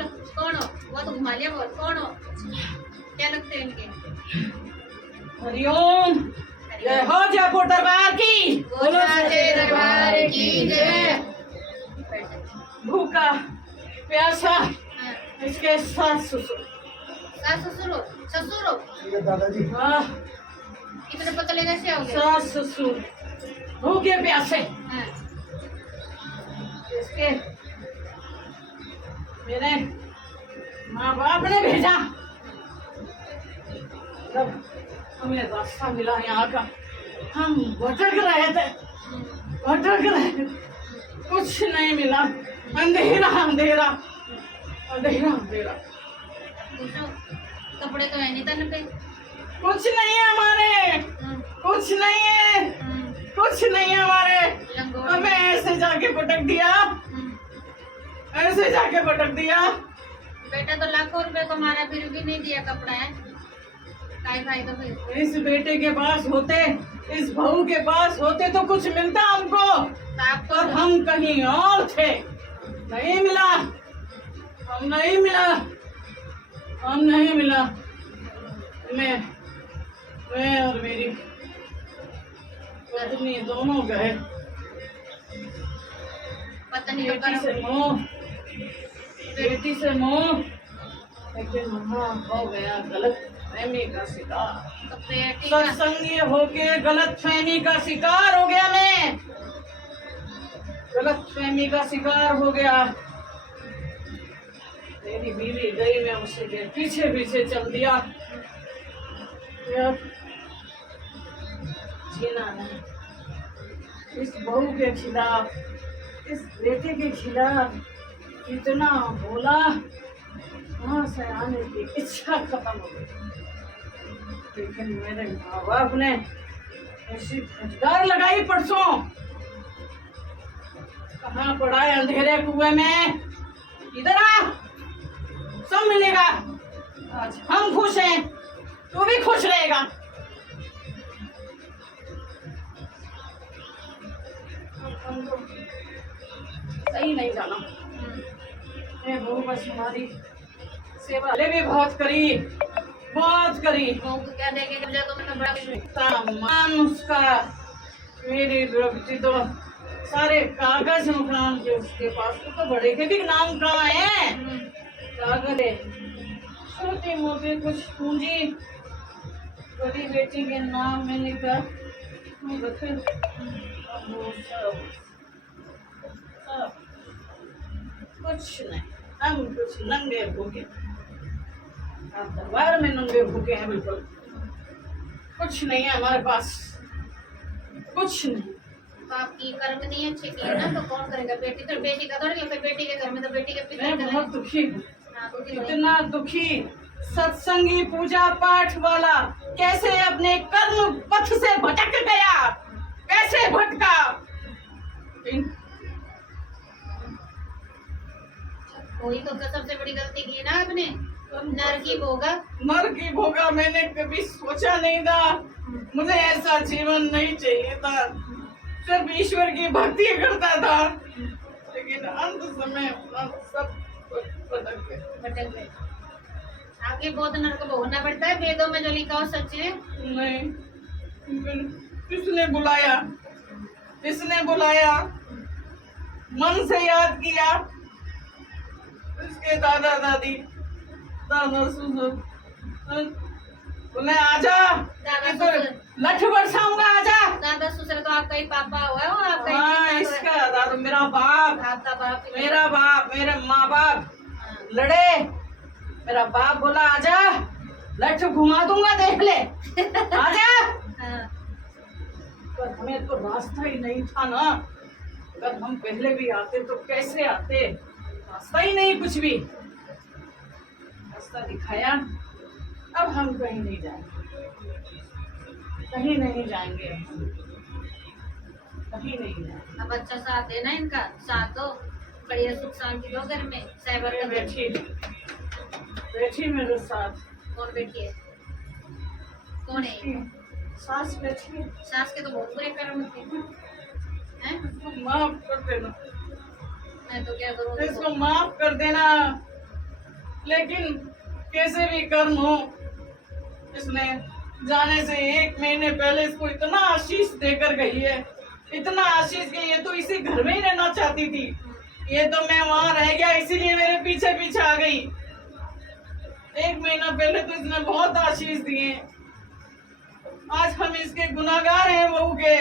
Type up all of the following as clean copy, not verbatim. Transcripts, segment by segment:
बोलो कौन हो? वो तो घुमा लिया। बोल कौन हो? क्या लगते हैं इनके? हरिओम। जय हो जयपुर दरबार की। बोलो साचे दरबार की जय। भूखा प्यासा हाँ, इसके सास ससुर। सास ससुर हो? ससुर हो? दादाजी हाँ, कितने पतले कैसे होंगे? सास ससुर भूखे प्यासे हाँ, इसके मेरे माँ बाप ने भेजा। जब हमें रास्ता मिला यहाँ का, हम भटक रहे थे, कुछ नहीं मिला। अंधेरा अंधेरा अंधेरा अंधेरा। पूछो कपड़े तो है नहीं तन पे। कुछ नहीं है हमारे, कुछ नहीं है, कुछ नहीं है हमारे। हमें ऐसे जाके पटक दिया, ऐसे जाके पटक दिया। बेटा तो लाखों रुपए को मारा फिर भी नहीं दिया कपड़ा है। काय भाई तो फिर इस बेटे के पास होते, इस बहू के पास होते तो कुछ मिलता हमको, आपको पर हम कहीं और थे। नहीं मिला, हम नहीं मिला, हम नहीं मिला। मैं और मेरी पत्नी दोनों गए। पत्नी तो बेटी से करो। मोह, बेटी से मोह, लेकिन वहाँ हो गया गलत फहमी का शिकार। तो बेटी का सत्संगी होके गलत फहमी का शिकार हो गया। मैं गलत फहमी का शिकार हो गया। मेरी बीवी गई, मैं उसे के पीछे पीछे चल दिया। जीना नहीं। इस बहू के खिलाफ, इस बेटे के खिलाफ इतना बोला, वहां से आने की इच्छा खत्म हो गई। लेकिन मेरे माँ बाप ने ऐसी फटकार लगाई परसों। कहाँ पड़ा है अंधेरे कुएं में? इधर आ, सब मिलेगा। आज हम खुश हैं, तू भी खुश रहेगा। हमको सही नहीं जाना। मैं बहू बस हमारी सेवा ले भी बहुत करी, बहुत करी। बहू को क्या देके जब तो मैंने बड़ा कुछ सामान उसका, मेरी बेटी तो सारे कागज मुकराम के उसके पास। तो बड़े के भी नाम कहाँ है? कागज है, छोटी मोटी कुछ पूंजी बड़ी बेटी के नाम में लिखा रखे। अब वो सब कुछ नहीं, हम कुछ नंगे भूखे। आप दरबार में नंगे भूखे हैं बिल्कुल। कुछ नहीं है हमारे पास, कुछ नहीं। तो आपकी कर्म नहीं अच्छे किए ना तो कौन करेगा? बेटी तो बेटी का थोड़ी, फिर बेटी के घर में तो बेटी के पिता मैं बहुत दुखी हूँ, करेंगे। इतना दुखी। सत्संगी पूजा पाठ वाला कैसे अपने कर्म पथ से भटक गया, कैसे भटका। कोई तो सबसे बड़ी गलती की ना आपने, नर की भोगा। मर की भोगा मैंने कभी सोचा नहीं था। मुझे ऐसा जीवन नहीं चाहिए था, सिर्फ ईश्वर की भक्ति करता था। लेकिन अंत समय सब भटक गए। आगे बहुत नर को भोगना पड़ता है। वेदों में जो लिखा हो सच है। नहीं, किसने बुलाया, किसने बुलाया? मन से याद किया। इसके दादा दादी, दादा ससुर बोले आजा, दादा इधर ससुर लठ बरसाऊंगा, आजा। दादा ससुर तो आपका ही पापा हुआ है, वो आपका ही हाँ, पिता तो इसका है। दादा, मेरा बाप, आपका बाप ही मेरा बाप, मेरे माँ बाप हाँ। लड़े। मेरा बाप बोला आजा, लठ घुमा दूंगा, देख ले, आजा। हाँ। पर हमें तो रास्ता ही नहीं था ना। अगर हम पहले भी आते तो कैसे आते? रास्ता ही नहीं, कुछ भी रास्ता दिखाया। अब हम कहीं नहीं जाएंगे, कहीं नहीं जाएंगे, कहीं नहीं जाएंगे। अब अच्छा साथ देना इनका, साथ दो, बढ़िया सुख शांति दो घर में। साइबर का बैठी बैठी मेरे साथ। कौन बैठी है? कौन है? सास बैठी। सास के तो बहुत बुरे कर्म थे हैं? इसको माफ कर देना, मैं तो क्या करूँ? इसको माफ कर देना। लेकिन कैसे भी कर्म हो, इसने जाने से 1 महीने पहले इसको इतना आशीष देकर गई है, इतना आशीष की। ये तो इसी घर में ही रहना चाहती थी, ये तो मैं वहां रह गया इसीलिए मेरे पीछे पीछे आ गई। 1 महीना पहले तो इसने बहुत आशीष दिए। आज हम इसके गुनाहगार हैं बहू के।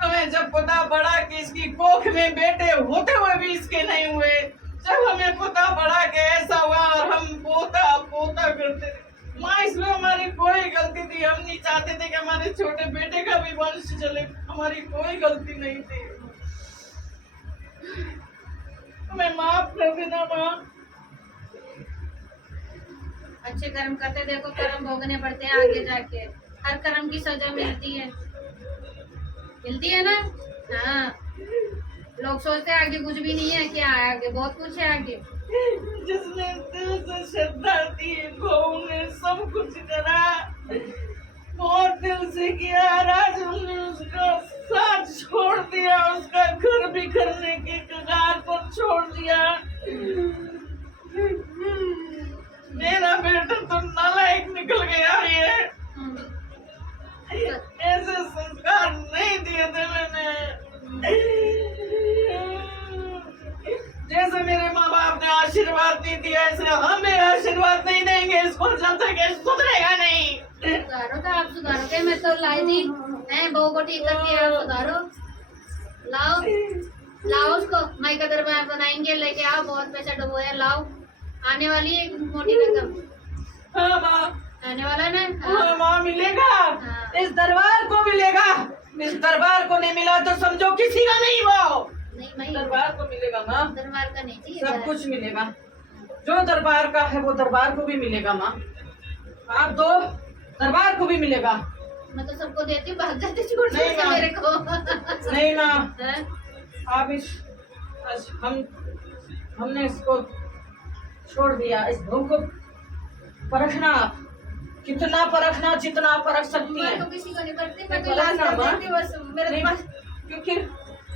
हमें जब पता पड़ा कि इसकी कोख में बेटे होते हुए भी इसके नहीं हुए, जब हमें पता पड़ा कि ऐसा हुआ और हम पोता पोता करते थे, माँ इसमें हमारी कोई गलती थी। हम नहीं चाहते थे कि हमारे छोटे बेटे का भी वंश चले, हमारी कोई गलती नहीं थी। हमें माफ कर देना माँ। अच्छे कर्म करते देखो, कर्म भोगने पड़ते हैं आगे जाके। हर कर्म की सजा मिलती है ना। हाँ, लोग सोचते हैं आगे कुछ भी नहीं है, क्या है आगे? बहुत कुछ है आगे। जिसने दिल से श्रद्धा दी, बहू ने सब कुछ करा, बहुत दिल से किया। आज हमने उसका साथ छोड़ दिया, उसका घर बिखरने के कगार पर छोड़ दिया। मेरा बेटा तो नालायक निकल गया है। ऐसे संस्कार नहीं दिए थे मैंने। जैसे मेरे माँ बाप ने आशीर्वाद नहीं दिया, ऐसे हमें आशीर्वाद नहीं देंगे इसको जब तक ये सुधरेगा नहीं। सुधारो तो आप सुधारो के, मैं तो लाई थी बहू को ठीक करके। आप सुधारो, लाओ उसको माई का दरबार बनाएंगे, लेके आओ। बहुत पैसा डुबोया, लाओ। आने वाली है मोटी रकम। हाँ माँ, आने वाला ना। हाँ माँ, मिलेगा। हाँ। इस दरबार को मिलेगा। इस दरबार को नहीं मिला तो समझो किसी का नहीं। वो नहीं दरबार को मिलेगा माँ, दरबार का नहीं चाहिए, सब कुछ मिलेगा। जो दरबार का है वो दरबार को भी मिलेगा माँ। आप दो, दरबार को भी मिलेगा। मैं तो सबको देती हूँ, भाग जाते छोड़ नहीं देते माँ। मेरे को। नहीं माँ, हाँ? आप हमने इसको छोड़ दिया। इस बहू को परखना, कितना परखना, जितना परख सकती है। मैं तो किसी को नहीं परखती, मैं तो परखना इलाज कर माँ। देती हूँ बस। मेरे पास क्योंकि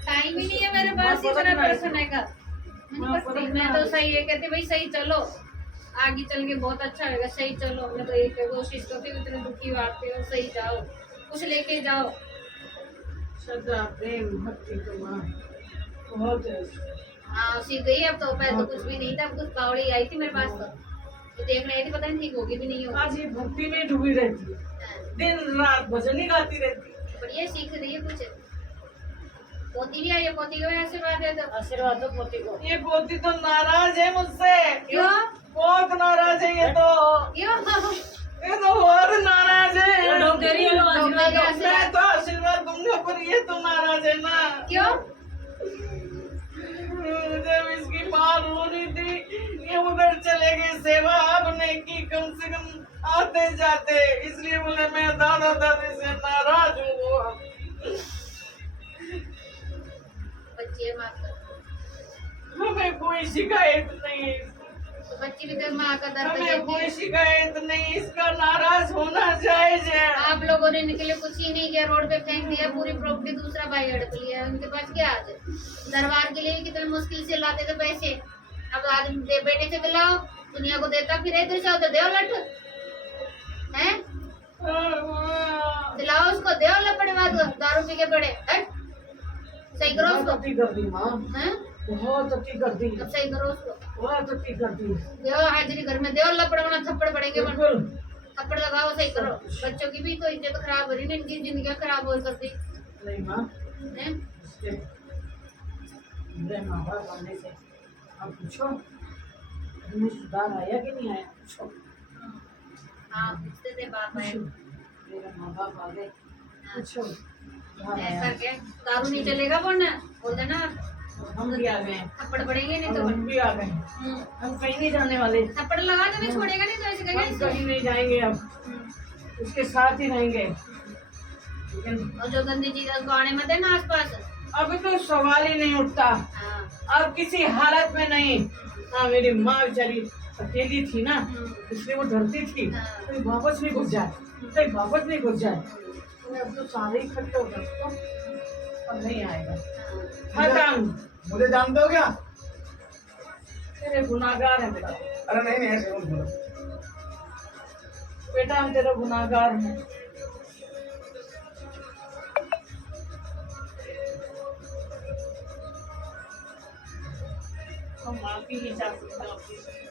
टाइम ही नहीं है मेरे पास माँ, इतना परखना है। परखने का। माँ, मैं तो सही है कहती, भाई सही चलो, आगे चल के बहुत अच्छा होगा। सही चलो, मैं तो एक कोशिश करती हूँ। इतने दुखी आते हो, सही जाओ, कुछ लेके जाओ। श्रद्धा, प्रेम, भक्ति तो माँ बहुत है। हाँ, सीख गई। अब तो पहले तो कुछ भी नहीं था, अब कुछ पावड़ी आई थी मेरे पास तो देखने आई थी, पता नहीं ठीक होगी भी नहीं होगी। आज ये भक्ति में डूबी रहती है, हाँ, दिन रात भजन ही गाती रहती है। बढ़िया सीख रही है कुछ। पोती भी आई है, पोती को भी आशीर्वाद है। तो आशीर्वाद दो पोती को। ये पोती तो नाराज है मुझसे। क्यों? बहुत नाराज है ये तो। क्यों? ये तो और नाराज है। आशीर्वाद। मैं तो आशीर्वाद दूंगा पर ये तो नाराज है ना। क्यों? जब इसकी माँ रो रही थी, ये उधर चले गए सेवा आपने की, कम से कम आते जाते, इसलिए बोले मैं दादा दादी से नाराज हूँ। बच्ची माँ का, हमें कोई शिकायत नहीं, तो बच्ची भी तो माँ का दर्द हमें देती कोई है। शिकायत नहीं। इसका नाराज होना जायज है। आप लोगों ने इनके लिए कुछ ही नहीं किया, रोड पे फेंक दिया पूरी प्रॉपर्टी, दूसरा भाई हड़प लिया। उनके पास क्या आज? दरबार के लिए भी कितने मुश्किल से लाते थे पैसे। अब आदमी बेटे से दिलाओ, दुनिया को देता फिर इधर से उधर, देव लट है, दिलाओ उसको, देव लपड़े बाद दारू पी के पड़े। हट, सही करो उसको। अति कर दी माँ, हैं? बहुत अति कर दी, अब सही करो उसको। बहुत अति कर दी। देव हाजिरी घर में, देव लपड़ वरना थप्पड़ पड़ेंगे। बिल्कुल। थप्पड़ लगाओ, सही करो। बच्चों की भी तो इज्जत खराब हो रही है, इनकी जिंदगी खराब हो सकती नहीं माँ, है। इसके मेरे माँ बाप आने से अब पूछो इनमें सुधार आया कि नहीं आया। पूछो, हाँ, पूछते थे बाप आए। मेरे माँ बाप आ गए, पूछो सुधार ऐसा आया। क्या दारू नहीं चलेगा? बोलना बोल देना, हम भी आ गए, थप्पड़ पड़ेंगे नहीं तो। हम भी आ गए। हम कहीं नहीं जाने वाले, थप्पड़ लगा के नहीं छोड़ेगा, नहीं तो ऐसे हम कहेगा कहीं नहीं जाएंगे। अब उसके साथ ही रहेंगे। लेकिन और जो गंदी चीज उसको आने मत देना आसपास। अभी तो सवाल ही नहीं उठता, हाँ। अब किसी हालत में नहीं। हाँ, मेरी माँ बेचारी अकेली थी ना, इसलिए वो डरती थी कहीं वापस नहीं घुस जाए, कहीं वापस नहीं घुस जाए। अब तो सारे इकट्ठे हो गए तो अब नहीं आएगा। खत्म। मुझे जानते हो क्या? तेरे गुनाहगार हैं बेटा, अरे नहीं नहीं ऐसे मत बोलो। बेटा हम तेरा गुनाहगार हैं। हम माफी नहीं चाहते आपकी।